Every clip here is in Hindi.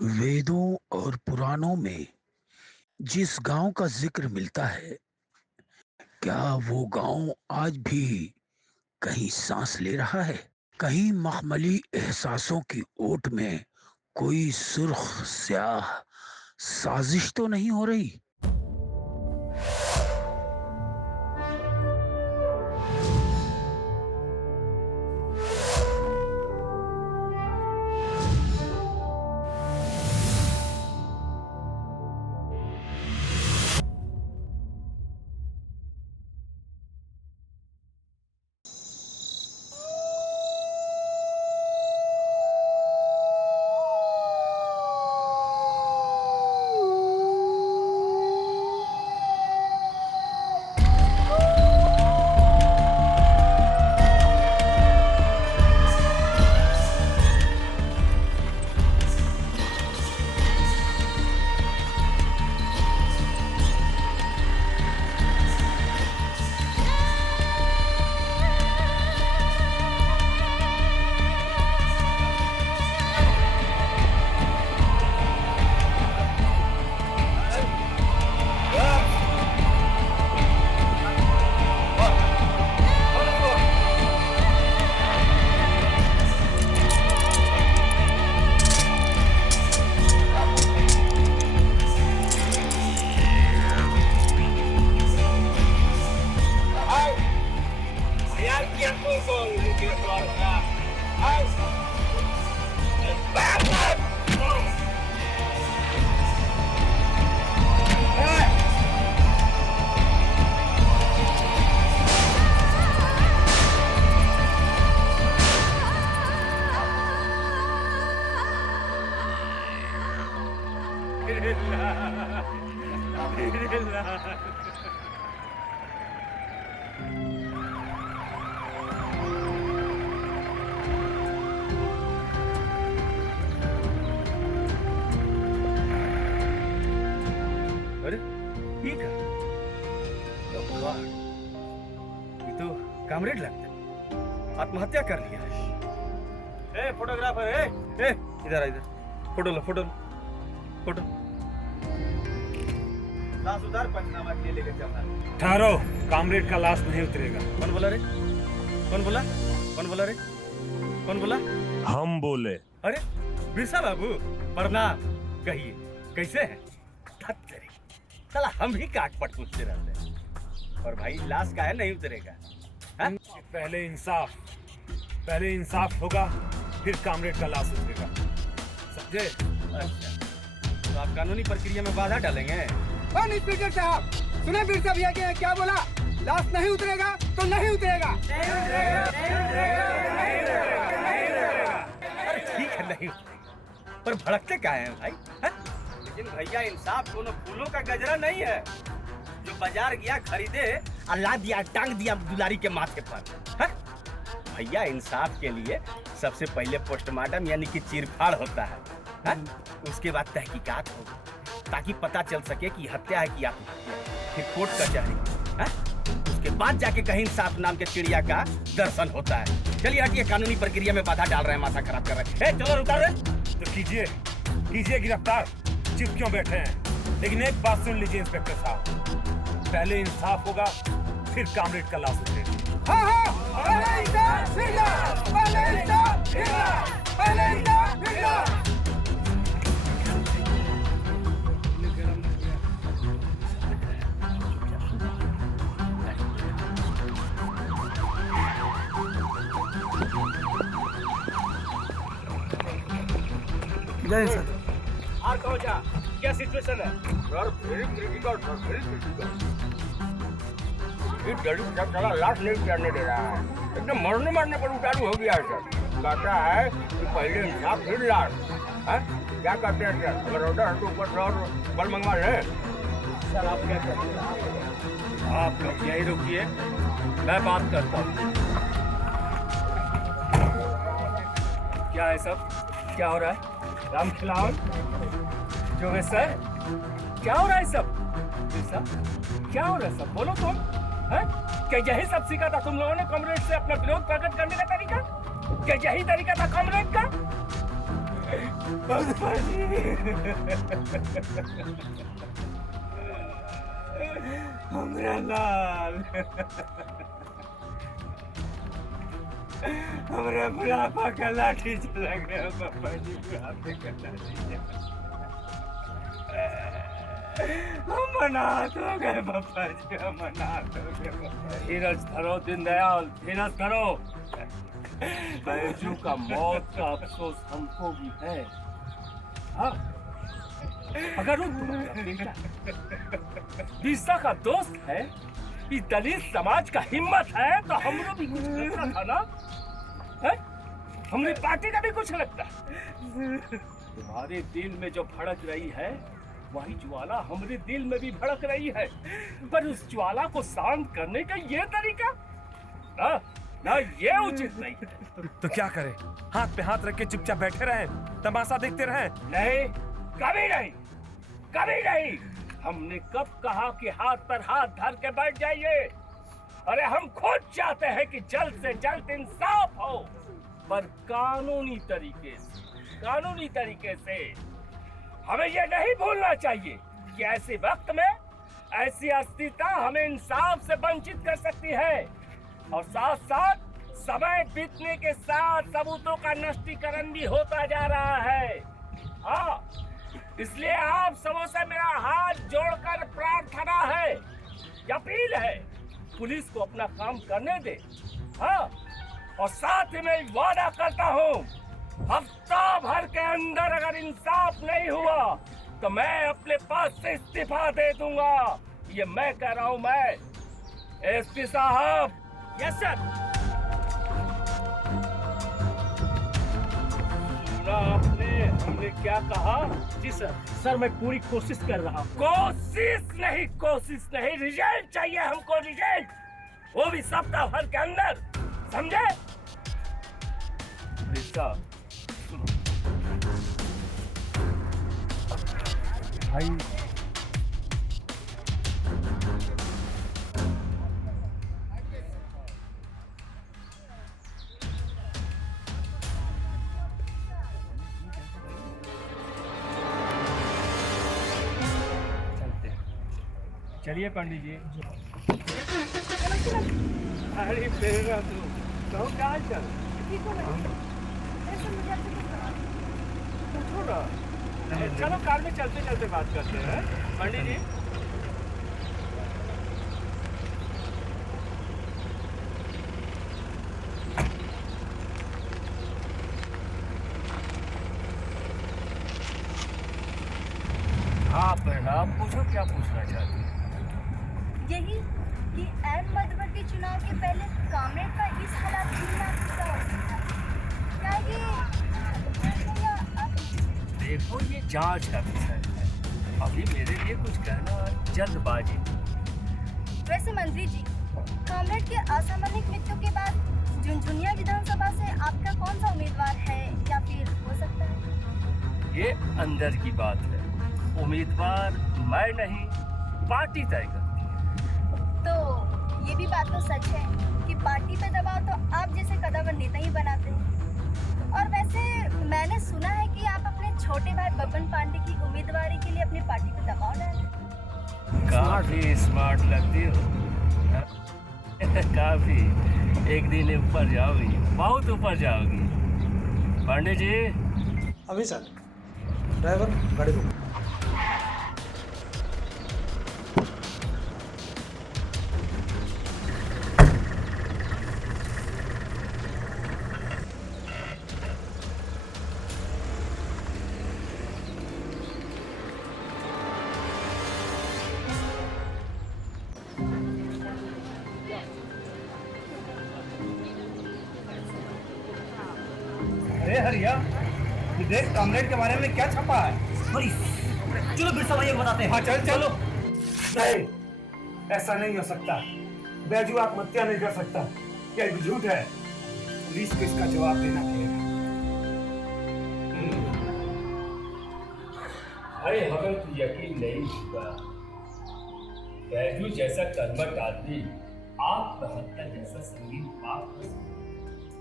वेदों और पुराणों में जिस गांव का जिक्र मिलता है, क्या वो गांव आज भी कहीं सांस ले रहा है? कहीं मखमली एहसासों की ओट में कोई सुर्ख स्याह साजिश तो नहीं हो रही? अरे ठीक है। ओह गॉड, ये तो कामरेड लगता है। आत्महत्या कर लिया है। ए फोटोग्राफर, ए इधर आ, इधर फोटो लो, फोटो लो, फोटो। लाश उतार, पंचनामा के लिए लेकर चलना है। ठहरो, कामरेड का लाश नहीं उतरेगा। कौन बोला रे? कौन बोला? कौन बोला रे? कौन बोला? हम बोले। अरे बिरसा बाबू, प्रणाम। कहिए कैसे हैं? साला हम भी काटपट पूछते रहते हैं। और भाई लाश का है नहीं उतरेगा? हाँ? पहले इंसाफ होगा, फिर कामरेड का लाश उतरेगा, समझे? अच्छा, तो आप कानूनी प्रक्रिया में बाधा डालेंगे? इंस्पेक्टर साहब, सुने बिरसा भैया के क्या बोला? लाश नहीं उतरेगा तो नहीं उतरेगा। अरे ठीक है, नहीं उतरेगा, पर भड़कते क्या हैं भाई? है? लेकिन भैया इंसाफ दोनों फूलों का गजरा नहीं है जो बाजार गया खरीदे और ला दिया, टांग दिया दुलारी के माथे पर। है? भैया इंसाफ के लिए सबसे पहले पोस्टमार्टम यानी कि चीरफाड़ होता है? उसके बाद तहकीकात होगी ताकि पता चल सके कि हत्या है कि आत्महत्या। फिर कोर्ट कचहरी, उसके बाद जाके कहीं इंसाफ नाम के चिड़िया का दर्शन होता है। चलिए हटिए, कानूनी प्रक्रिया में बाधा डाल रहे हैं, माथा खराब कर रहे हैं। चलो उतार रहे तो कीजिए गिरफ्तार। चुप क्यों बैठे हैं? लेकिन एक बात सुन लीजिए इंस्पेक्टर साहब, पहले इंसाफ होगा, फिर कामरेड का लाश उतरेगा। हाँ, पहले इंसाफ, फिर लाश, पहले इंसाफ, फिर लाश, पहले इंसाफ, फिर लाश। जय सर। और कहो जा, क्या सिचुएशन है? Sir very critical, sir very critical. ये जल्दी सब चला लाश नहीं उतारने दे रहा है, एकदम मरने मारने पर उतारू हो गया है सर। कहता है कि पहले इंसाफ फिर लाश। क्या करते हैं सर? अगर ऑर्डर है तो ऊपर से और बल मंगवा लें। सर आप क्या करते हैं? आप लोग यहीं रुकिए, मैं बात करता हूँ। क्या है सब? क्या हो रहा है? राम खिलावन जो है सर, क्या हो रहा है सब? क्या हो रहा है सब? बोलो तुम। है? क्या यही सब सीखा था तुम लोगों ने कॉमरेड से अपना विरोध प्रकट करने का तरीका? क्या यही तरीका था कॉमरेड का? पप्पा जी हमरा लाल हमरा बुढ़ापा का लाठी चला गया पप्पा जी, बुढ़ापे का लाठी हम अनाथ हो गए पप्पा जी, हम अनाथ हो गए। धीरज धरो दीनदयाल, धीरज धरो। बैजू का मौत का अफसोस हमको भी है। हाँ, अगर वो तुम्हारा बेटा बिरसा का दोस्त है, इस दलित समाज का हिम्मत है, तो हमको भी कुछ लगता था ना? है? हमारी पार्टी का भी कुछ लगता है। तुम्हारे दिल में जो भड़क रही है, वही ज्वाला हमारे दिल में भी भड़क रही है, पर उस ज्वाला को शांत करने का ये तरीका ना, ना ये उचित नहीं। तो क्या करें? हाथ पे हाथ रख के चुपचाप बैठे रहे, तमाशा देखते रहे? नहीं, कभी नहीं, कभी नहीं। हमने कब कहा कि हाथ पर हाथ धर के बैठ जाइए? अरे हम खुद चाहते हैं कि जल्द से जल्द इंसाफ हो, पर कानूनी तरीके से। हमें यह नहीं भूलना चाहिए कि ऐसे वक्त में ऐसी अस्थिरता हमें इंसाफ से वंचित कर सकती है, और साथ साथ समय बीतने के साथ सबूतों का नष्टीकरण भी होता जा रहा है। हाँ, इसलिए आप सबों से मेरा हाथ जोड़कर प्रार्थना है, अपील है, पुलिस को अपना काम करने दे। हाँ, और साथ ही मैं वादा करता हूँ, हफ्ता भर के अंदर अगर इंसाफ नहीं हुआ तो मैं अपने पद से इस्तीफा दे दूंगा। ये मैं कह रहा हूँ, मैं। एसपी साहब। Yes sir. सुना आपने हमने क्या कहा? जी सर। सर मैं पूरी कोशिश कर रहा हूँ। कोशिश नहीं, रिजल्ट चाहिए हमको, रिजल्ट, वो भी सप्ताह भर के अंदर, समझे? बेटा सुनो भाई, चलिए पंडित जी। अरे मेरा तो कहाँ चल? चलो कार में चलते चलते बात करते हैं पंडित जी। हाँ बहना, पूछो क्या पूछना चाहती है? यही कि ऐन मध्यवर्ती चुनाव के पहले कामरेड का इस हालात क्या हो सकता है? क्या ये देखो, ये जांच का विषय है, अभी मेरे लिए कुछ कहना जल्दबाजी। वैसे मंत्री जी, कामरेड के असामयिक मृत्यु के बाद झुनझुनिया विधानसभा से आपका कौन सा उम्मीदवार है या फिर हो सकता है? ये अंदर की बात है, उम्मीदवार मैं नहीं, पार्टी तय करती है। तो ये भी बात तो सच है कि पार्टी पे दबाव तो आप जैसे कदावर नेता ही बनाते हैं। और वैसे मैंने सुना है कि आप अपने छोटे भाई बबन पांडे की उम्मीदवारी के लिए अपनी पार्टी पे दबाव डालें। काफी स्मार्ट लगती हो। काफी, एक दिन ऊपर जाओगी, बहुत ऊपर जाओगी। पांडे जी। अभी सर। ड्राइवर गाड़ी रोको। अरे हरिया, ये देख कामरेड के बारे में क्या छपा है। चलो बिरसा भैया को बताते हैं। हाँ चल चलो। नहीं, ऐसा नहीं हो सकता। बैजू आत्महत्या नहीं कर सकता, क्या ये झूठ है? पुलिस को इसका जवाब देना पड़ेगा। अरे हमें तो यकीन नहीं हुआ, बैजू जैसा कर्मठ आदमी आत्महत्या जैसा संगीत पाप कर सकता है।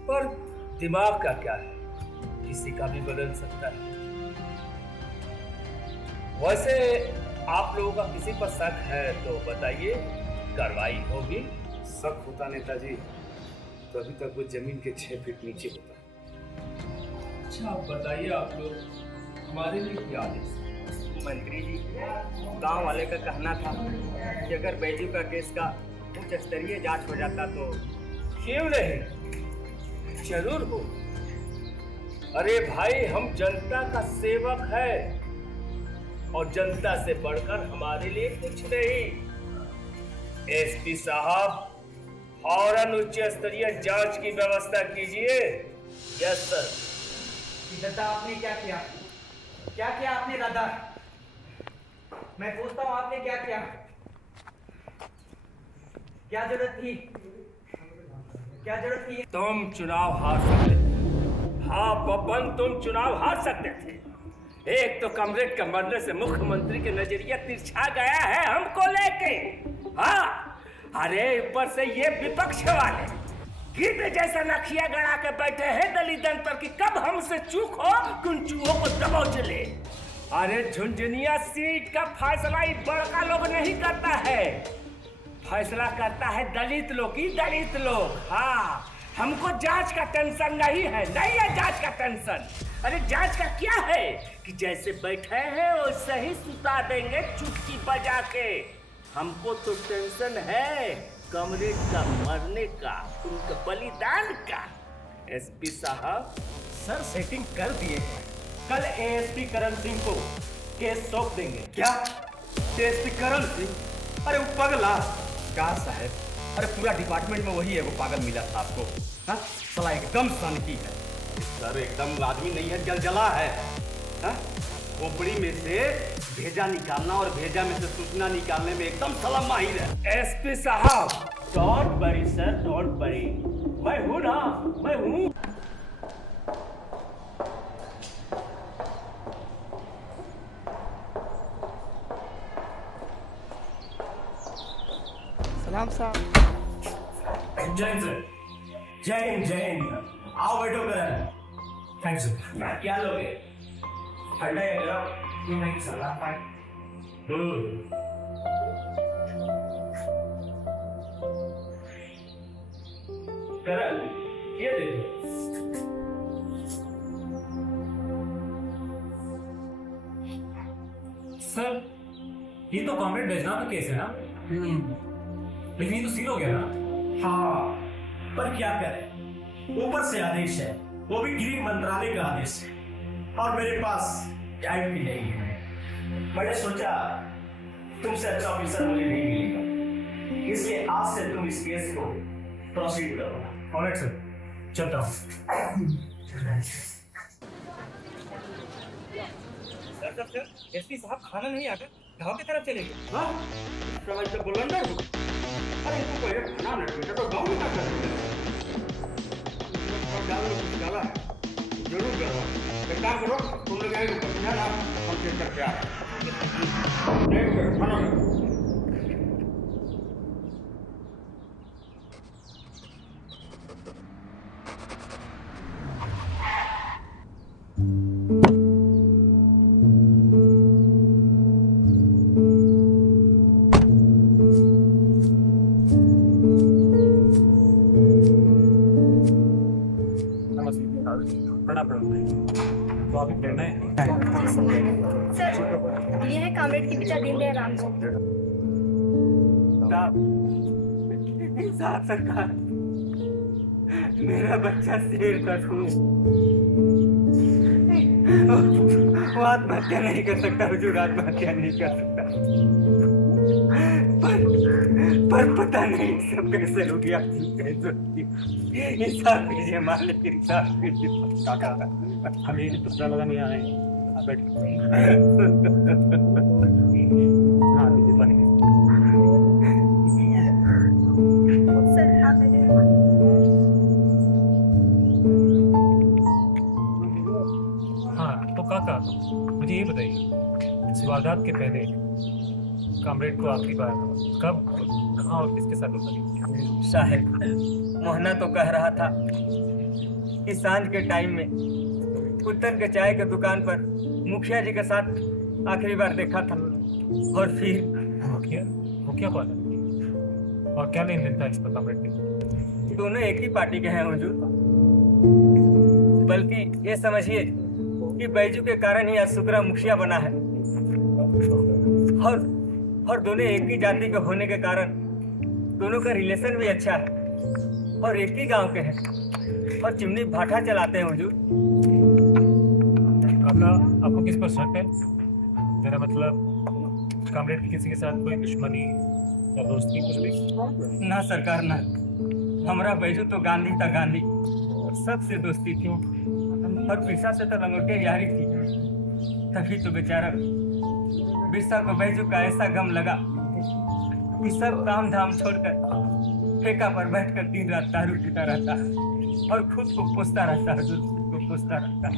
पर दिमाग का क्या है, किसी का भी बदल सकता है। वैसे आप लोगों का किसी पर शक है तो बताइए, कार्रवाई होगी। शक होता नेताजी तो अभी तक वो जमीन के 6 फीट नीचे होता। अच्छा बताइए आप लोग, हमारे लिए क्या आदेश? मंत्री जी, गांव वाले का कहना था कि अगर बैजू का केस का उच्च स्तरीय जांच हो जाता तो। क्यों नहीं, जरूर हो। अरे भाई, हम जनता का सेवक है और जनता से बढ़कर हमारे लिए कुछ नहीं। एसपी साहब, फौरन उच्च स्तरीय जांच की व्यवस्था कीजिए। Yes sir. दादा, आपने क्या किया? क्या किया आपने दादा? मैं पूछता हूँ, आपने क्या किया? क्या जरूरत थी? क्या जरूरत थी? तुम चुनाव हार सकते थे। हाँ बब्बन, तुम चुनाव हार सकते थे। एक तो कमरेड के मरने से मुख्यमंत्री के नजरिया तिरछा गया है हमको लेके। हाँ, अरे ऊपर से ये विपक्ष वाले गिद्ध जैसा नखिया गड़ा के बैठे हैं दलितन पर कि कब हमसे चूक हो कि उन चूहों को दबोच ले। अरे झुंझुनिया सीट का फैसला ही बड़का लोग नहीं करता है, फैसला करता है दलित लोग ही दलित लोग। हाँ, हमको जांच का टेंशन नहीं है, नहीं है जांच का टेंशन। अरे जांच का क्या है कि जैसे बैठे हैं वैसे ही सुता देंगे चुटकी बजा के। हमको तो टेंशन है कमरेड का मरने का, उनका बलिदान का। एसपी साहब, सर सेटिंग कर दिए हैं। कल एएसपी करण सिंह को केस सौंप देंगे। क्या एसपी करण सिंह? अरे वो पगला का साहब, अरे पूरा डिपार्टमेंट में वही है वो पागल मिला था आपको। हाँ, साला एकदम सनकी है सर, एकदम आदमी नहीं है, जलजला है। खोपड़ी में से भेजा निकालना और भेजा में से सूचना निकालने में एकदम साला माहिर है। एसपी साहब, don't worry sir, don't worry. मैं हूँ ना, मैं हूँ। सलाम साहब। जय हिंद सर। जय हिंद, जय हिंद। आओ बैठो करण। Thanks sir. क्या लोगे? ठंडा है गरम? नहीं सर, फाइन। करण, ये देखो। सर, ये तो कॉमरेड बैजनाथ का केस है ना? लेकिन ये तो सील हो गया ना? हाँ, पर क्या करें, ऊपर से आदेश है, वो भी गृह मंत्रालय का आदेश है, और मेरे पास टाइम भी नहीं है। मैंने सोचा तुमसे अच्छा ऑफिसर मुझे नहीं मिलेगा, इसलिए आज से तुम इस केस को प्रोसीड करो। ऑलराइट सर, चलता हूँ। सर, एसपी साहब खाना नहीं आकर गाँव की तरफ चले गए। हाँ? समझ तो बुलंदर हूँ। अरे इनको कोई खाना नहीं बेटा तो गाँव में क्या करेंगे? डाला जरूर करो। एक काम करो, तुम लोग आएंगे तो ना हम चेक करके आ रहे हैं। खाना नहीं। तो अभी पढ़ना है। सर, ये है कामरेड के पिता दीनदयाल जी। साहब सरकार, मेरा बच्चा शेर का खून, वो आत्महत्या नहीं कर सकता, हुजूर आत्महत्या नहीं कर सकता। पर पता नहीं सब कैसे हो गया, कैसे इंसान कीजिए मालिक, इंसान कीजिए। काका, हमें तो पता लगा नहीं आए। बैठ। हाँ, बन गए। सर, आप हाँ, तो काका मुझे ये बताइए, इस वारदात के पहले कामरेड को आखिरी बार कब, कहाँ और किसके साथ होता? साहब, मोहना तो कह रहा था कि सांझ के टाइम में उत्तर के चाय के दुकान पर मुखिया जी के साथ आखिरी बार देखा था और फिर वो क्या बात है और क्या लेन देन था इस पर कमरेड के? दोनों एक ही पार्टी के हैं हुजूर, बल्कि ये समझिए कि बैजू के कारण ही आज शुक्रा मुखिया बना है और दोनों एक ही जाति के होने के कारण दोनों का रिलेशन भी अच्छा है और एक ही गांव के हैं और चिमनी भाटा चलाते हैं हुजूर। आपको किस पर शक है? मेरा मतलब कमरेड की किसी के साथ कोई दुश्मनी या दोस्ती कुछ भी? ना सरकार ना, हमारा बैजू तो गांधी था गांधी, सबसे दोस्ती थी और बिरसा से तो लंगोटिया यारी थी। तभी तो बेचारा बिरसा को बैजू का ऐसा गम लगा कि सब काम धाम छोड़कर ठेका पर बैठकर दिन रात दारू पीता रहता है और खुद को कोसता रहता है, खुद को कोसता रहता है।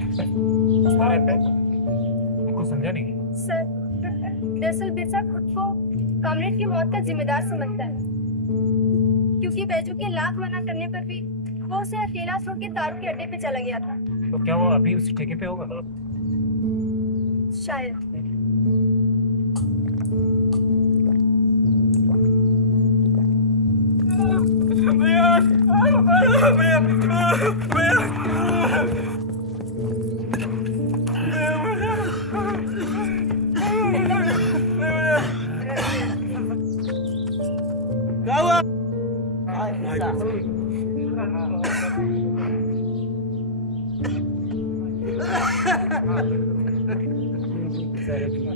कुछ समझा नहीं सर, दरअसल बिरसा खुद को कमरेड की मौत का जिम्मेदार समझता है, क्योंकि बैजू के लाख मना करने पर भी वो उसे अकेला छोड़ के दारू के अड्डे पे चला गया था। तो क्या वो अभी उसी ठेके पे होगा? शायद।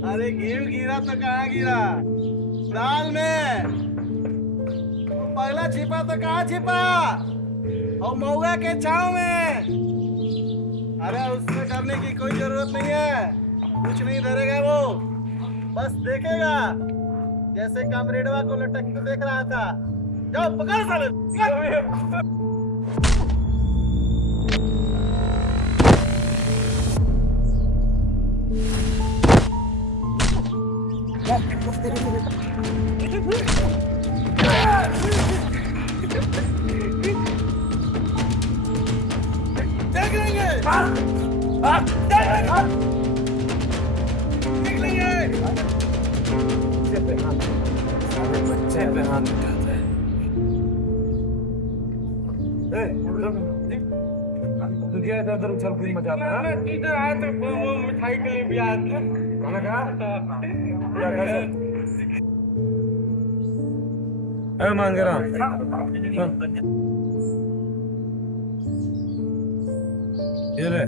अरे गिरा तो कहाँ गिरा? दाल में। पहला छिपा तो कहाँ छिपा? और मऊआ के छाव में। अरे उससे डरने की कोई जरूरत नहीं है, कुछ नहीं डरेगा वो, बस देखेगा जैसे कामरेडवा को लटक के देख रहा था। जाओ पकड़ साले। देख लेंगे। देख लेंगे। बच्चे पे हाथ उठाता है। तुझे इधर उछल कूद मचाता है? इधर आया तो मिठाई के लिए भी आया था। खाना खा? मांग रहा ये ले,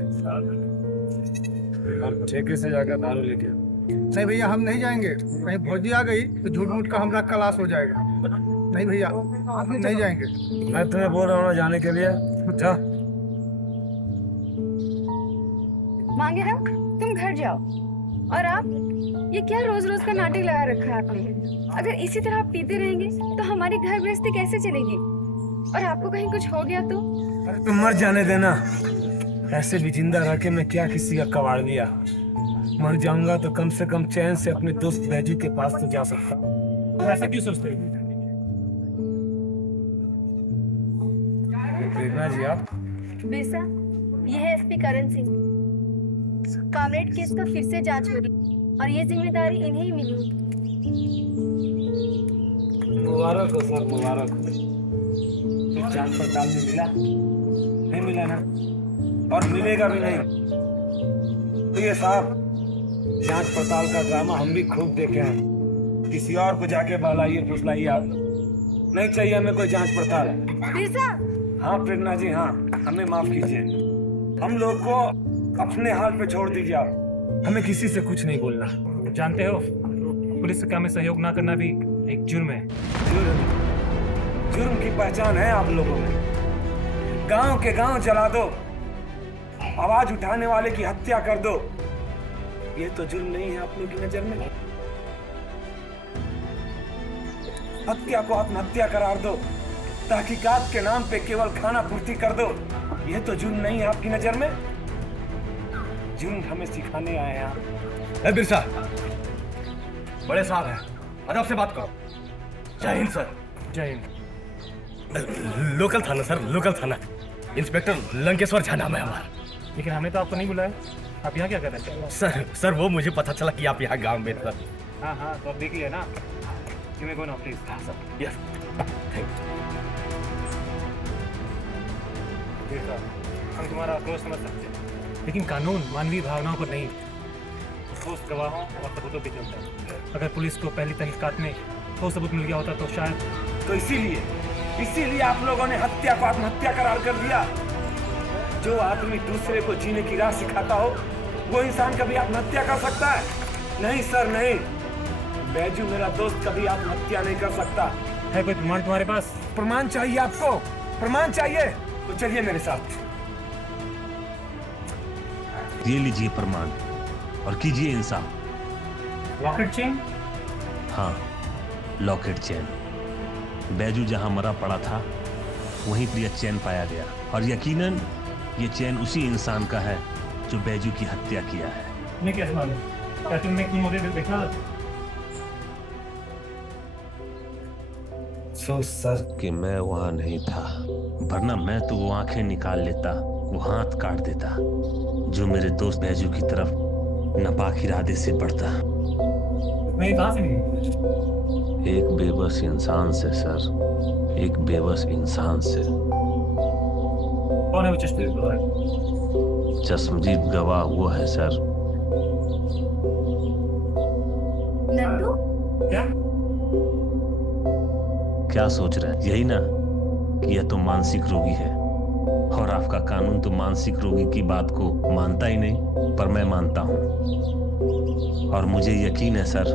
अब ठेके से जाकर दारू लेके। नहीं भैया, हम नहीं जाएंगे। कहीं भौजी आ गई तो झूठ मूठ का हमारा क्लास हो जाएगा। नहीं भैया, आप नहीं जाएंगे। मैं तुम्हें बोल रहा हूँ ना जाने के लिए, जा। मांगे राव, तुम घर जाओ। और आप ये क्या रोज रोज का नाटक लगा रखा है आपने? अगर इसी तरह आप पीते रहेंगे तो हमारी घर गृहस्थी कैसे चलेगी? और आपको कहीं कुछ हो गया तो? अरे तुम मर जाने देना, ऐसे भी जिंदा रह के मैं क्या किसी का कबाड़ दिया। मर जाऊंगा तो कम से कम चैन से अपने दोस्त बैजू के पास तो जा सकता। ऐसा क्यों सोचते हो? प्रेरणा जी आप? बिरसा, ये है SP Karan Singh. Comrade case का फिर से जांच हो रही और ये जिम्मेदारी इन्हें ही मिली। मुबारक हो सर, मुबारक हो। जांच पड़ताल में मिला? नहीं मिला ना, और मिलेगा भी नहीं। तो ये साहब, जांच पड़ताल का ड्रामा हम भी खूब देखे हैं। किसी और को जाके बहलाइए फुसलाइए आप। नहीं चाहिए हमें कोई जांच पड़ताल। बिरसा! हाँ प्रेरणा जी, हाँ, हमें माफ कीजिए। हम लोग को अपने हाल पे छोड़ दीजिए आप। हमें किसी से कुछ नहीं बोलना। जानते हो, पुलिस के काम में सहयोग ना करना भी एक जुर्म है। जुर्म की पहचान है आप लोगों में। गांव के गांव जला दो, आवाज उठाने वाले की हत्या कर दो, ये तो जुर्म नहीं है आप लोगों की नजर में? हत्या को आत्महत्या करार दो, तहकीकात के नाम पे केवल खाना पूर्ति कर दो, ये तो जुर्म नहीं है आपकी नजर में? जुर्म हमें सिखाने आए हैं आप। बिरसा, बड़े साहब हैं, अदब से बात करो। जय हिंद सर। जय हिंद। लोकल थाना सर, लोकल थाना। इंस्पेक्टर लंकेश्वर झा नाम है हमारा। लेकिन हमने तो आपको नहीं बुलाया। आप यहाँ क्या कर रहे थे? सर वो मुझे पता चला कि आप यहाँ गांव में सर। हाँ हाँ, तो आप देख लिया ना। You may go now please. हाँ सर, यस हम तुम्हारा अप्रोच समझ सकते हैं, लेकिन कानून मानवीय भावनाओं पर नहीं, ठोस गवाहों और सबूतों पे चलता है। अगर पुलिस को पहली तहकीकात में ठोस सबूत मिल गया होता तो शायद। तो इसीलिए आप लोगों ने हत्या को आत्महत्या करार कर दिया। जो आदमी दूसरे को जीने की राह सिखाता हो वो इंसान कभी आत्महत्या कर सकता है? नहीं सर, नहीं। बैजू मेरा दोस्त कभी आत्महत्या नहीं कर सकता। है कोई प्रमाण तुम्हारे पास? प्रमाण चाहिए आपको? प्रमाण चाहिए तो चलिए मेरे साथ। ये लीजिए प्रमाण और कीजिए इंसाफ। Locket chain? हाँ, लॉकेट चेन। बैजू जहां मरा पड़ा था वहीं पर यह चैन पाया गया, और यकीनन ये चैन उसी इंसान का है जो बैजू की हत्या किया है। तुम्हें कैसे मालूम? क्या तुमने की मुझे देखा? सर कि मैं वहां नहीं था, वरना मैं तो वो आंखें निकाल लेता, वो हाथ काट देता जो मेरे दोस्त बैजू की तरफ नापाक इरादे से बढ़ता। मैं कहां से नहीं? एक बेबस इंसान से सर, एक बेबस इंसान से। कौन है वो चश्मदीद गवाह? चश्मदीद गवाह वो है सर। नंदू? क्या सोच रहे हैं? यही ना कि यह तो मानसिक रोगी है, और आपका कानून तो मानसिक रोगी की बात को मानता ही नहीं, पर मैं मानता हूं, और मुझे यकीन है सर।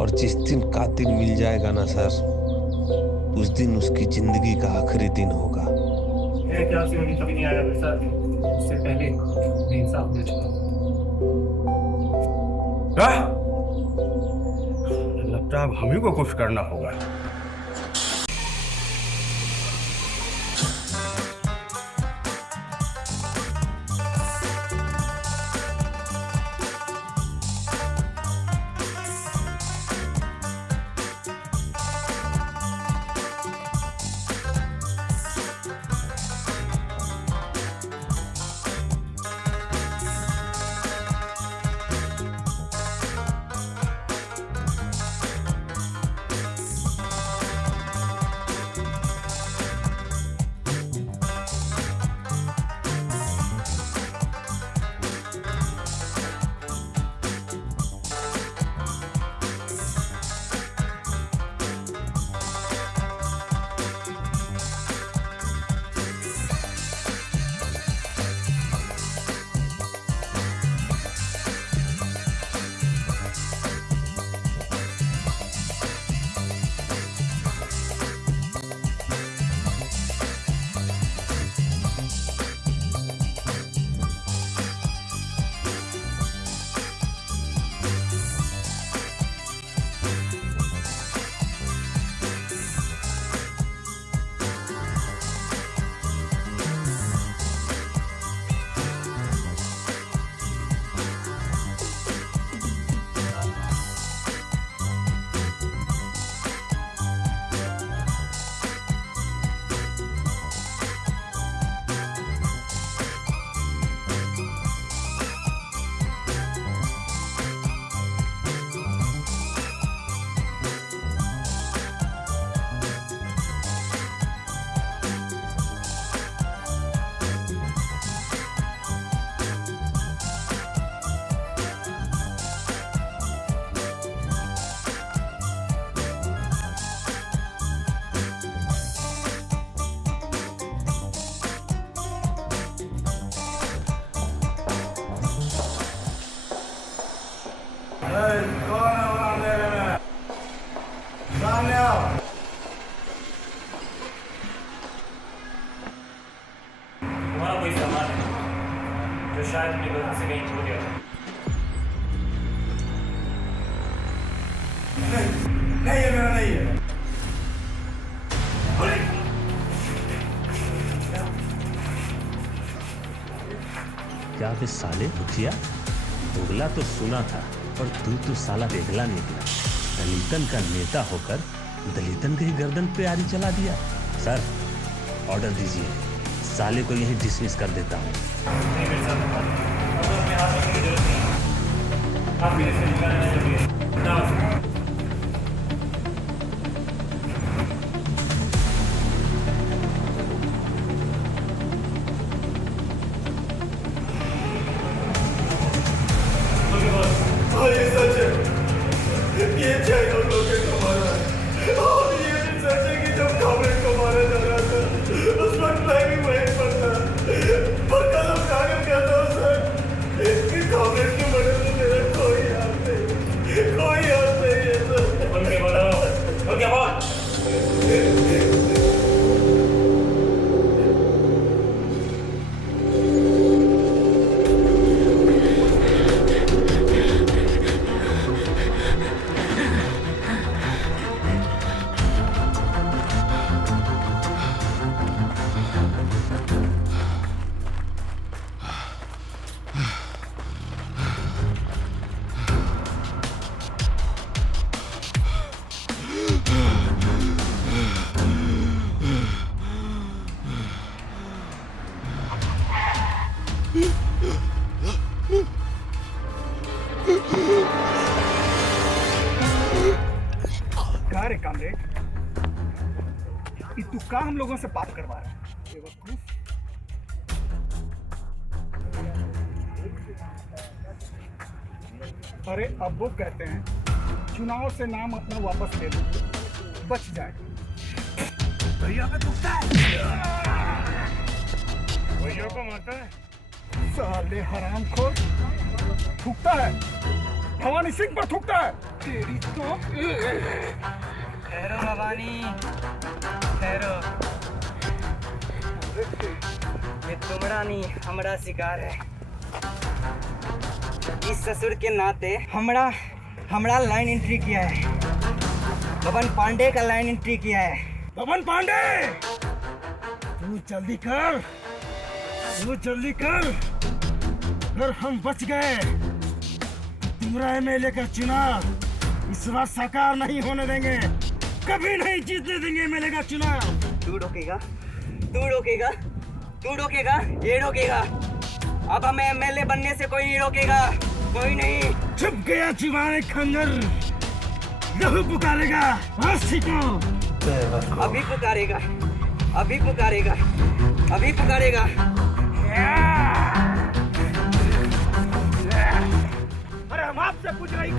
और जिस दिन कातिल मिल जाएगा ना सर, उस दिन उसकी जिंदगी का आखिरी दिन होगा। क्या कभी नहीं आया मेरे साथ? उससे पहले इंसाफ मिल चुका। लगता है अब हम ही को कुछ करना होगा। तुम्हारा कोई सामान है जो शायद अपनी गलती से कहीं खो गया था? नहीं, ये मेरा नहीं है। क्या वे साले दुखिया? उगला तो सुना था, पर तू तो साला देखला निकला। दलितन का नेता होकर दलितन के गर्दन पे आरी चला दिया। सर, ऑर्डर दीजिए, साले को यही डिसमिस कर देता हूँ। नहीं मेरे साथ अब तो अपने हाथ रखने की जरूरत नहीं है। आप मेरे से निकालना जरूरी है ना। ये सच है, ये चाहिए हम लोग को मारा है। और ये भी सच है कि जब कामरेड को मारा जा रहा था उस वक्त मैं भी वहीं पर था, पर कदम कागज कहता हूँ सर कि कामरेड की मदद में मेरा कोई हाथ नहीं है सर। उनके बोलो, उनके बोल। कहा रे कामरेड, ये तू का हम लोगों से बात करवा रहा है? बेवकूफ। अरे अब वो कहते हैं चुनाव से नाम अपना वापस ले लो, बच जाए। भैया पे थूकता है, भैया को मारता है। साले हरामखोर, थूकता है, भवानी सिंह पर थूकता है। तेरी तो ठहरो भवानी, ठहरो। ये तुमरा नहीं, हमरा शिकार है। इस ससुर के नाते हमरा लाइन एंट्री किया है। बबन पांडे का लाइन एंट्री किया है। बबन पांडे, तू जल्दी कर, अगर हम बच गए तुमरा एमएलए का चुनाव इस बार साकार नहीं होने देंगे, कभी नहीं जीतने देंगे एमएलए का चुनाव। तू रोकेगा, ये रोकेगा। अब हमें एमएलए बनने से कोई नहीं रोकेगा, कोई नहीं। चुप गया चिवाने खंजर, लहू पुकारेगा फांसी को। अभी पुकारेगा। अरे हम आपसे पूछ रही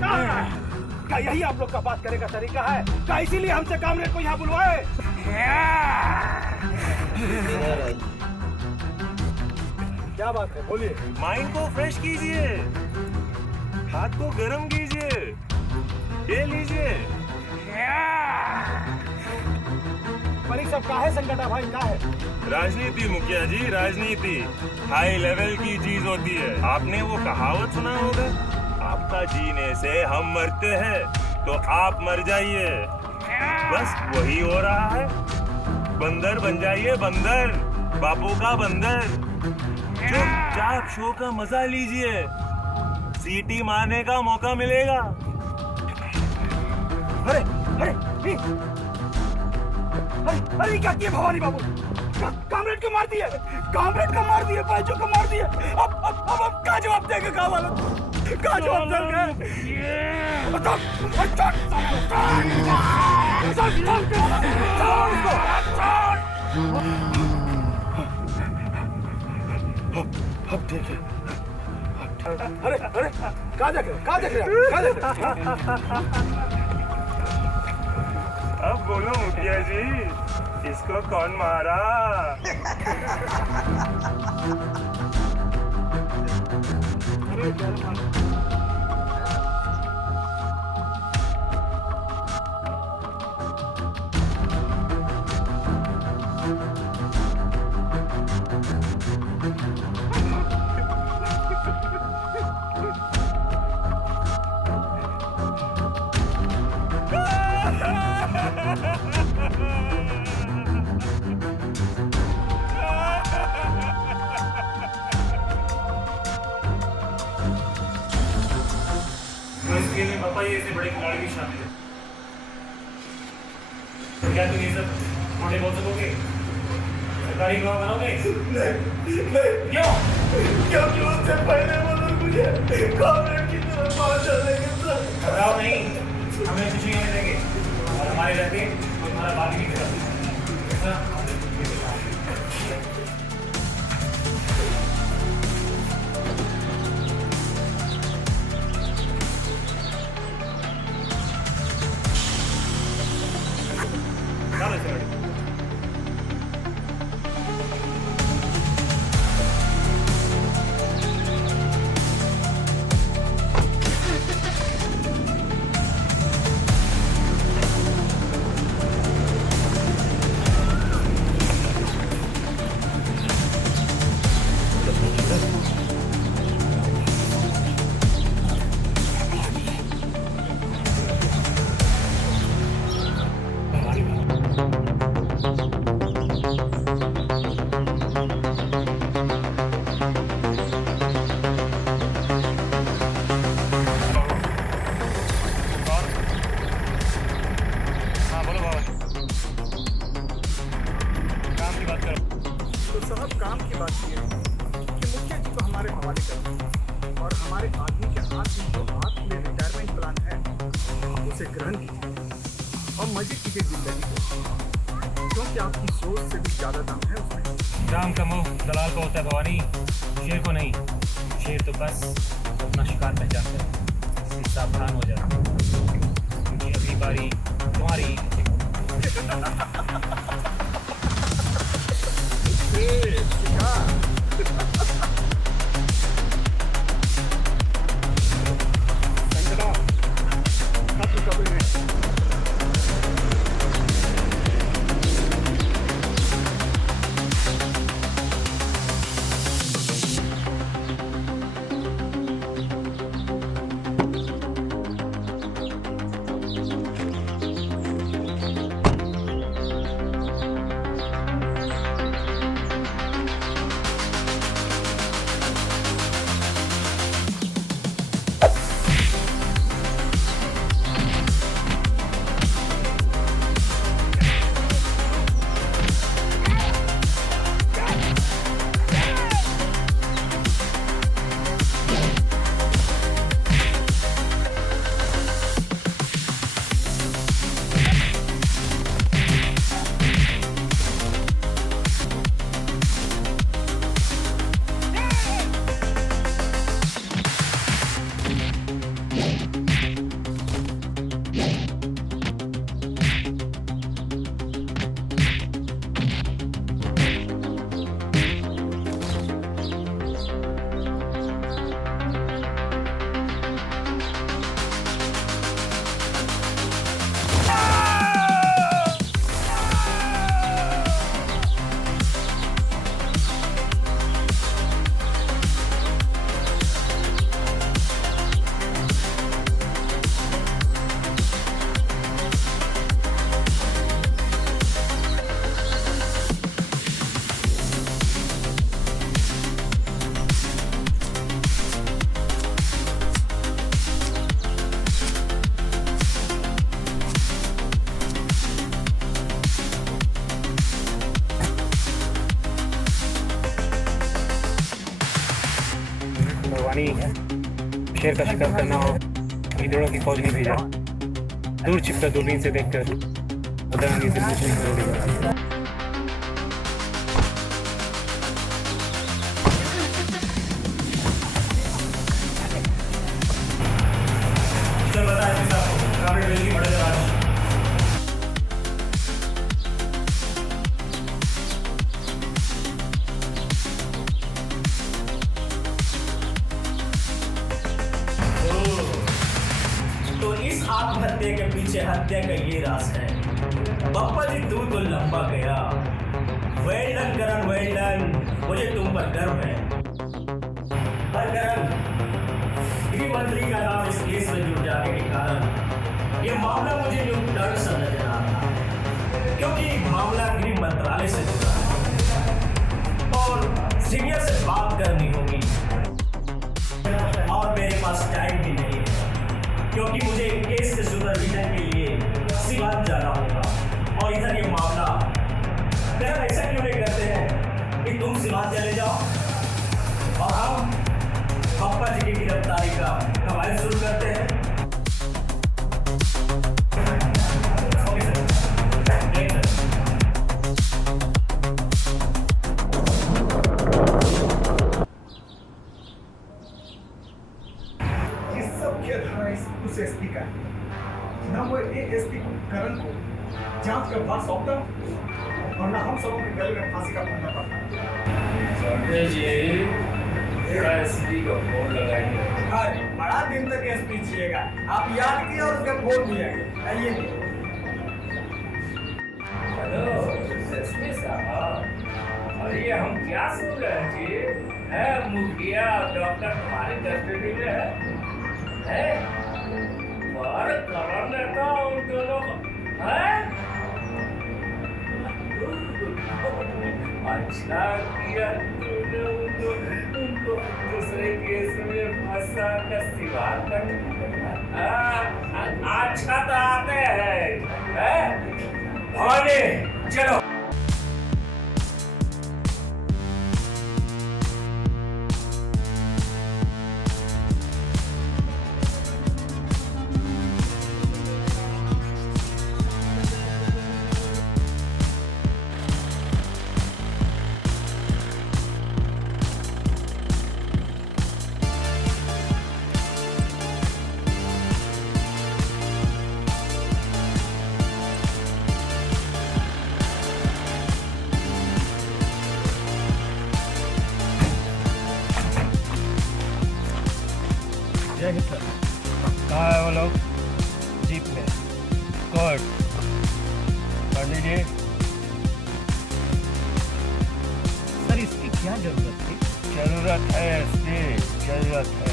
क्या यही आप लोग का बात करने का तरीका है? क्या इसीलिए हमसे कामरेड को यहाँ बुलवाए? क्या बात है, बोलिए। माइंड को फ्रेश कीजिए, हाथ को गर्म कीजिए, ये लीजिए। पर सब काहे संकटा भाई, का है? राजनीति मुखिया जी, राजनीति हाई लेवल की चीज होती है। आपने वो कहावत सुना होगा, आपका जीने से हम मरते हैं तो आप मर जाइए। बस वही हो रहा है। बंदर बन जाइए, बंदर, बापू का बंदर। चुपचाप शो का मजा लीजिए, सीटी मारने का मौका मिलेगा। अरे क्या किया भवानी बाबू? कामरेड को मार दिए, बाजू को मार दिए। अब क्या जवाब देंगे गाँव वालों? क्या जवाब देंगे? अब ठीक है। अरे कहाँ देख रहे? अब बोलो मुखिया जी, इसको कौन मारा? इसके लिए पापा ये ऐसे बड़े खिलाड़ी भी शामिल है। क्या तुम ये सब थोड़े बोल सकोगे? सरकारी गवाह बनोगे? क्यों? क्योंकि उससे पहले वो लोग मुझे कॉमरेड की तरफ पहुंच जाएंगे सर। घबराओ नहीं, हमें कुछ नहीं होने देंगे और हमारे रहते हमारा बात नहीं कर राम का मोह दलाल को होता है भवानी, शेर को नहीं। शेर तो बस अपना शिकार पहचानता है। इसलिए सावधान हो जाओ क्योंकि अगली बारी तुम्हारी शेर का शिकार करना हो, गिद्धड़ों की फौज नहीं भेजा। दूर छिपकर दूरबीन से देखकर बदरंगी से कुछ नहीं करोगे। आत्महत्या के पीछे हत्या का ये राज है। बप्पा जी तू तो लंबा गया। वेल डन करण, वेल डन। मुझे तुम पर गर्व है। पर करण, गृह मंत्री का नाम इस केस में जुड़ जाने के कारण ये मामला मुझे यूं डर सा नजर आ रहा है, क्योंकि मामला गृह मंत्रालय से जुड़ा है और सीनियर से बात करनी होगी और मेरे पास टाइम भी नहीं है, क्योंकि मुझे केस के सुपरविजन के लिए सिवान जाना होगा और इधर ये मामला। ऐसा क्यों नहीं करते हैं वहां चले जाओ और हम पप्पा जी की गिरफ्तारी का कवायद शुरू करते हैं। ये सब खेल रहा है उस एसपी का, ना वो एसपी करण को जांच का भार सौंपता और ना हम सबों के गले में फांसी का फंदा पड़ता। संजय जी एसपी को फोन लगाइए। अरे बड़ा दिन तक एसपी जिएगा, आप याद किए और उसका फोन भी आइए। हेलो एसपी साहब, और ये हम क्या सुन रहे हैं जी? है मुखिया डॉक्टर तुम्हारी कस्टडी में है? पर करण ने तो उन दोनों को है? अच्छा किया तूने उनको दूसरे केस में फंसा कर सिवा कर। अच्छा तो आते हैं भवानी, चलो। जय हिंद सर। कहाँ है वो लोग? जीप में। गुड। पंडित जी, सर इसकी क्या जरूरत थी? जरूरत है इसकी, जरूरत है।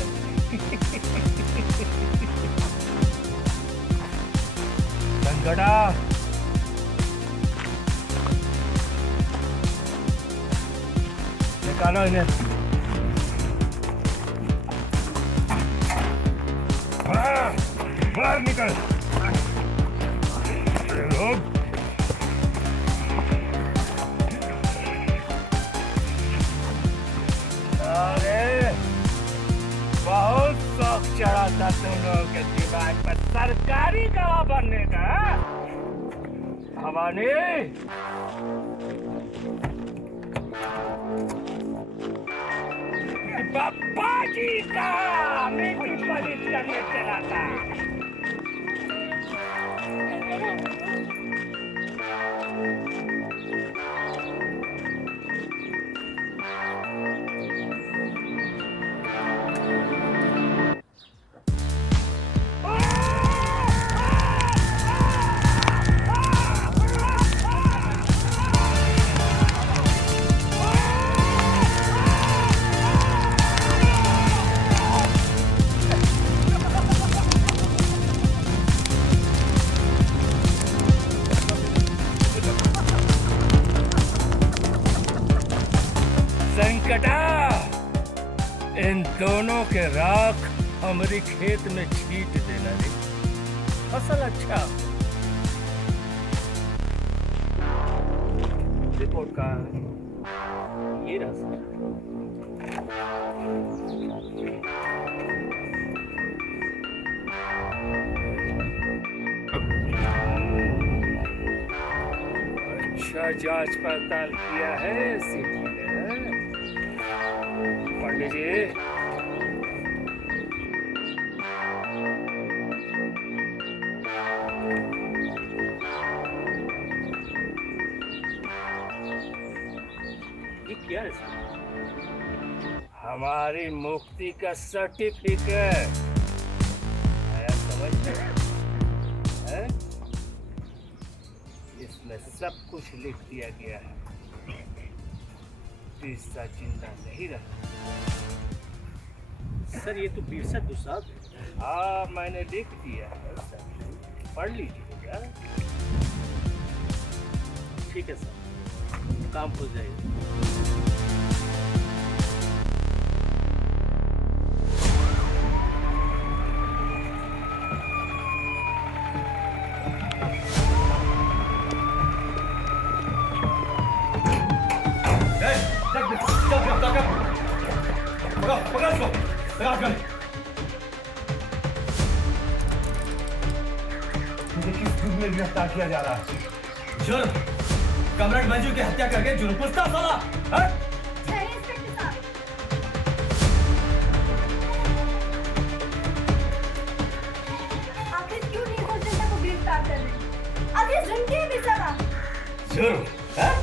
संगड़ा, निकालो इन्हें। बाहर निकल। लोग अरे बहुत शौक चढ़ा था तुम लोगों के दिमाग पर सरकारी गवाह बनने का। भवानी, पापा जी का मिट्टी पलित करने चला था। इन दोनों के राख हमारी खेत में छीट देना रे, फसल अच्छा। रिपोर्ट कहाँ है? ये रहा। अच्छा जांच पड़ताल किया है सीपी ने। पंडित जी, ये क्या है? हमारी मुक्ति का सर्टिफिकेट आया समझ में है? इसमें सब कुछ लिख दिया गया है। बिरसा जिंदा नहीं रहा। सर ये तो बिरसा दुसाद है। हाँ, मैंने लिख दिया है सर, पढ़ लीजिएगा। ठीक है सर, काम हो जाएगा। पकड़ इसको, लगा कर। मुझे किस जुर्म में गिरफ्तार किया जा रहा है? जुर्म? कमरेड मंजू की हत्या करके जुर्म पूछता साला, हाँ? आखिर क्यों नहीं कोई जनता को गिरफ्तार कर रहे? आखिर जुर्म क्या है बेचारा? जुर्म? हाँ?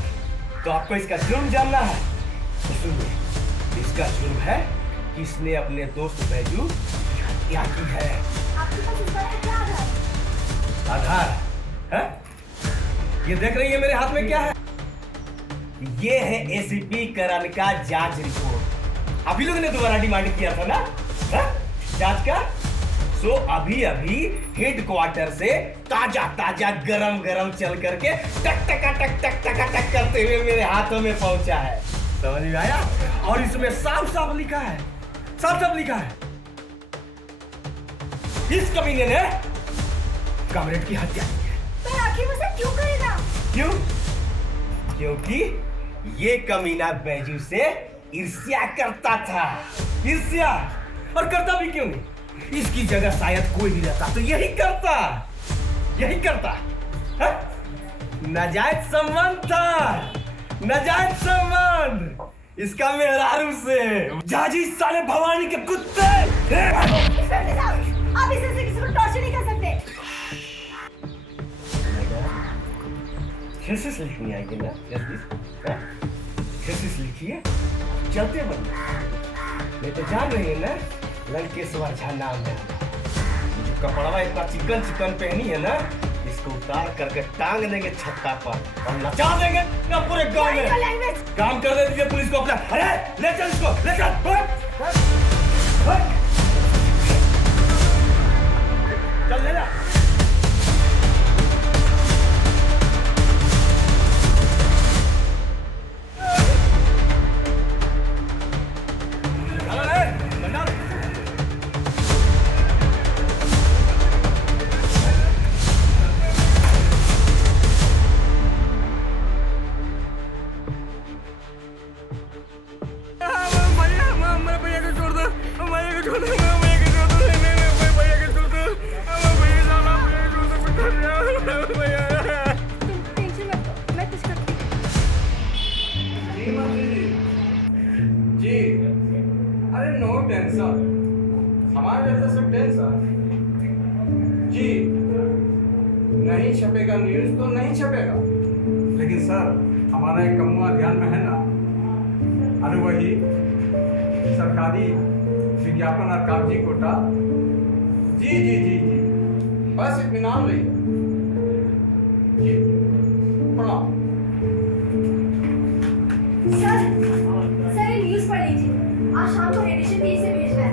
तो आपको इसका जुर्म जानना है? तो सुनिए, इसका जुर्म है कि इसने अपने दोस्त बैजू की हत्या की है। आपके पास इस बात का क्या आधार है? आधार? हाँ? ये देख रही है मेरे हाथ में क्या है? ये है एसीपी करण का जांच रिपोर्ट। अभी लोगों ने दोबारा डिमांड किया था ना, हाँ? जांच का। सो अभी अभी हेडक्वार्टर से ताजा ताजा गरम गरम चल करके टक टक टक टक टक टक करते हुए मेरे हाथों में पहुंचा है। समझ में आया? और इसमें साफ साफ लिखा है, साफ साफ लिखा है, इस कमीने ने कमरेड की हत्या की है। पर आखिर वो सब क्यों करेगा? क्यों? क्योंकि ये कमीना बैजू से ईर्ष्या करता था। ईर्ष्या। और करता भी क्यों नहीं? इसकी जगह शायद कोई भी रहता तो यही करता, यही करता। हाँ? नाजायज संबंध था, नाजायज संबंध इसका मेहरारू से। जाजी साले भवानी के कुत्ते। आप इस तरह से किसी को टॉर्चर नहीं कर सकते। थीसिस लिखनी आएगी ना, थीसिस लिखिए, चलते बनिए। नहीं तो जान रही है ना, लंकेश्वर झा नाम है। जो कपड़वा इतना चिकन चिकन पहनी है ना, इसको उतार करके टांग देंगे छत्ता पर और नचा देंगे ना पूरे गांव में। काम कर दे दीजिए पुलिस को अपना। अरे ले चल इसको, ले चल। चल ले जा। हमारे जैसा सब टेंशन जी नहीं छपेगा, न्यूज तो नहीं छपेगा, लेकिन सर हमारा एक कमुआ ध्यान में है ना, अरे वही सरकारी विज्ञापन और कागजी कोटा। जी जी जी जी बस इत्मीनान रही जी। प्रणाम सर ये न्यूज़ पढ़ लीजिए, आज शाम को एडिशन पेज से भेज रहा है।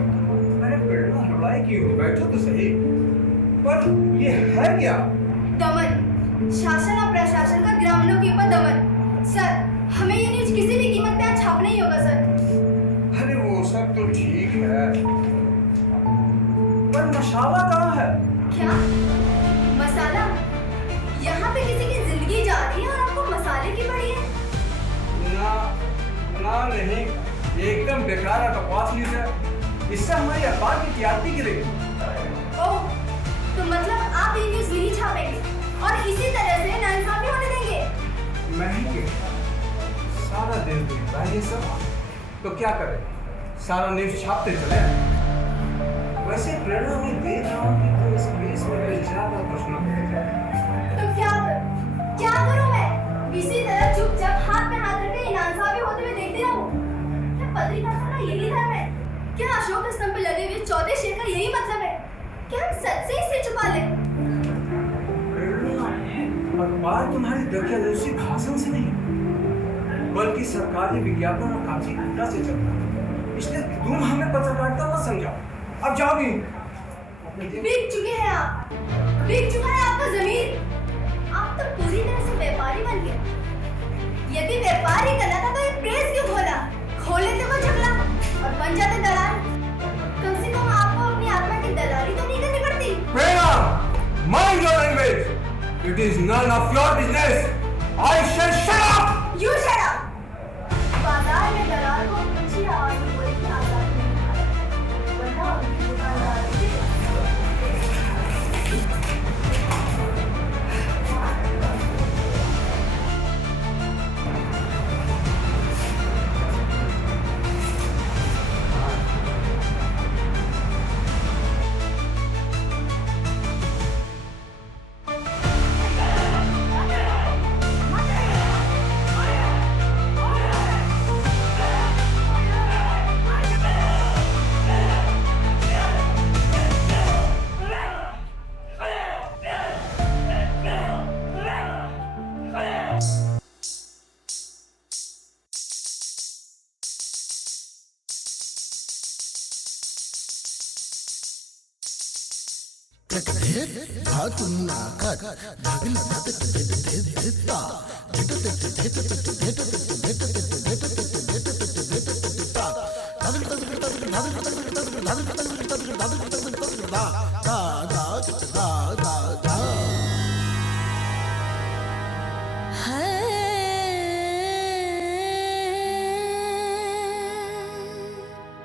मैंने प्रेरणा हड़बड़ाई की हो, बैठो तो सही। पर ये है क्या? दमन, शासन और प्रशासन का ग्रामीणों के ऊपर दमन। सर हमें ये न्यूज़ किसी भी कीमत पे आज छापना ही होगा सर। अरे वो सब तो ठीक है, पर मसाला कहाँ है? क्या मसाला? यहाँ पे किसी की जिंदगी जा रही है और आपको मसाले की पड़ी है? ना ना नहीं, एकदम बेकार और बकवास न्यूज़ है। इससे हमारी अखबार की टीआरपी गिरेगी। ओह, तो मतलब आप ये न्यूज़ नहीं छापेंगे और इसी तरह से नाइंसाफी होने देंगे? महंगे सारा दिन दिन रहा है ये सब, तो क्या करें, सारा न्यूज़ छापते चले। वैसे प्रेरणा मैं देख रहा हूँ कि तो इस केस में कुछ ज्यादा प्रश्न है। तो क्या करूं मैं? इसी तरह चुपचाप हाथ में हाथ रखे नाइंसाफी होते हुए देखती रहूं? क्या पत्रकारिता का यही धर्म है? क्या अशोक स्तंभ पे लगे हुए 14 शेर का यही मतलब है? क्या हम सच से इसे छुपा लें? अखबार तुम्हारी दखलअंदाजी भाषण से नहीं, बल्कि सरकारी विज्ञापन और कागजी कोटा से चलता है। इसलिए तुम हमें पत्रकारिता मत समझाओ। अब जाओ भी। बिक चुके हैं आप, बिक चुका है आपका जमीर। आप तो पूरी तरह से व्यापारी बन गए। यदि व्यापार ही करना था तो ये प्रेस क्यों खोला? खोल लेते वो झगड़ा और बन जाते दलाल। कम से कम आपको अपनी आत्मा की दलाली तो नहीं करनी पड़ती। Mind your language. It is none of your business. I say shut up. You shut up. बाजार में दलाल को ऊंची आवाज में बोलने की आजादी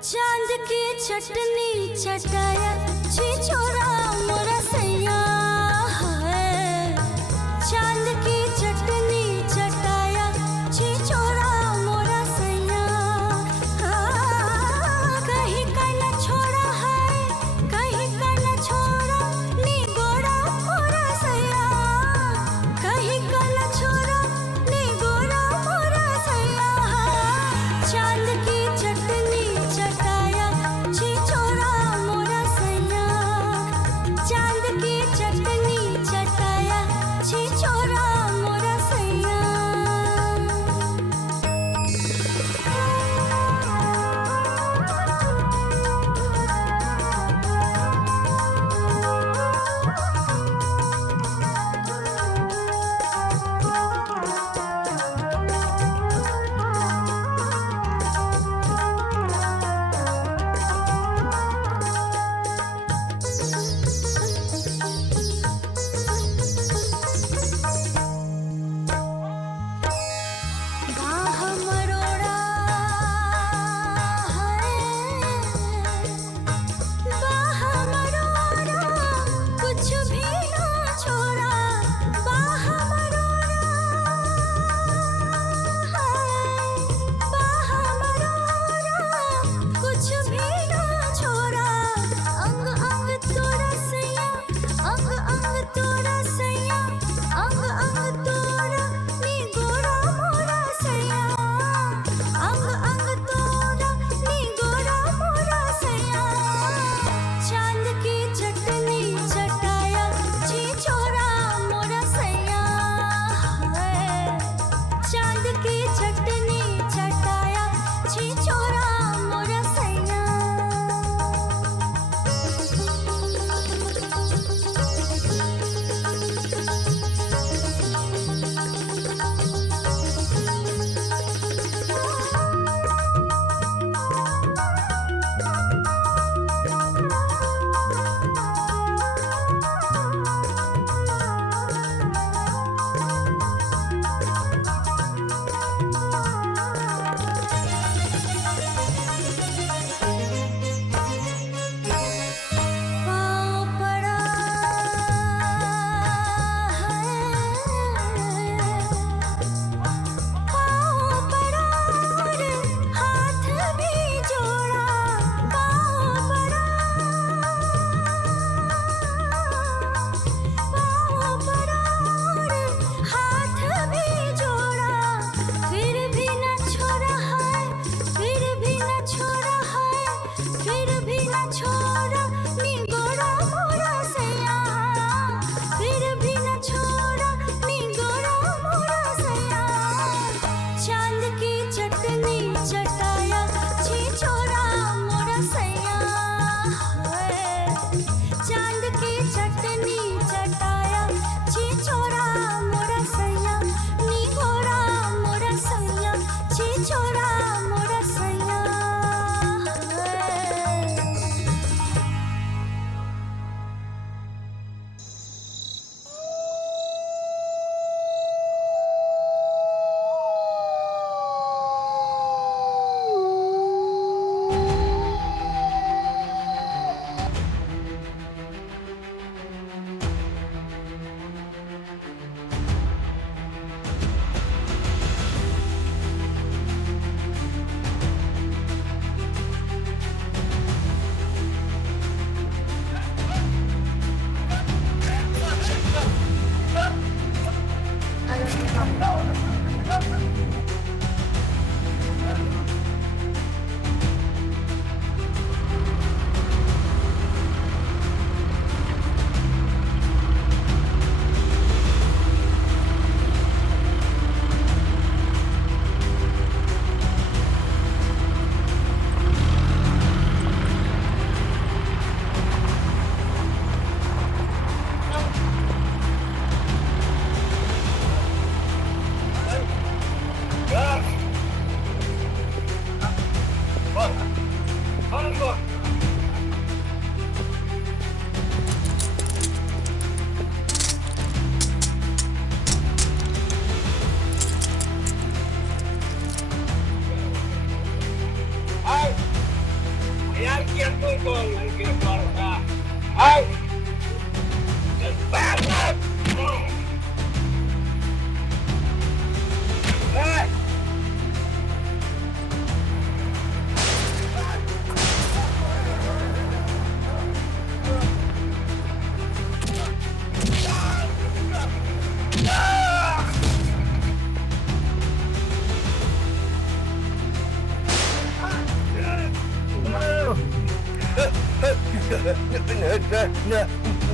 चांद की चटनी चटाया छिछोरा मोरा सैया है। चांद की चटनी चटाया छिछोरा मोरा सैया। कहीं का न छोड़ा है, कहीं का न छोड़ा नी गोरा मोरा सैया। कहीं का न छोड़ा नी गोरा मोरा सैया। चांद की चटनी चटाया छिछोरा मोरा सैया। चांद की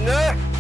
न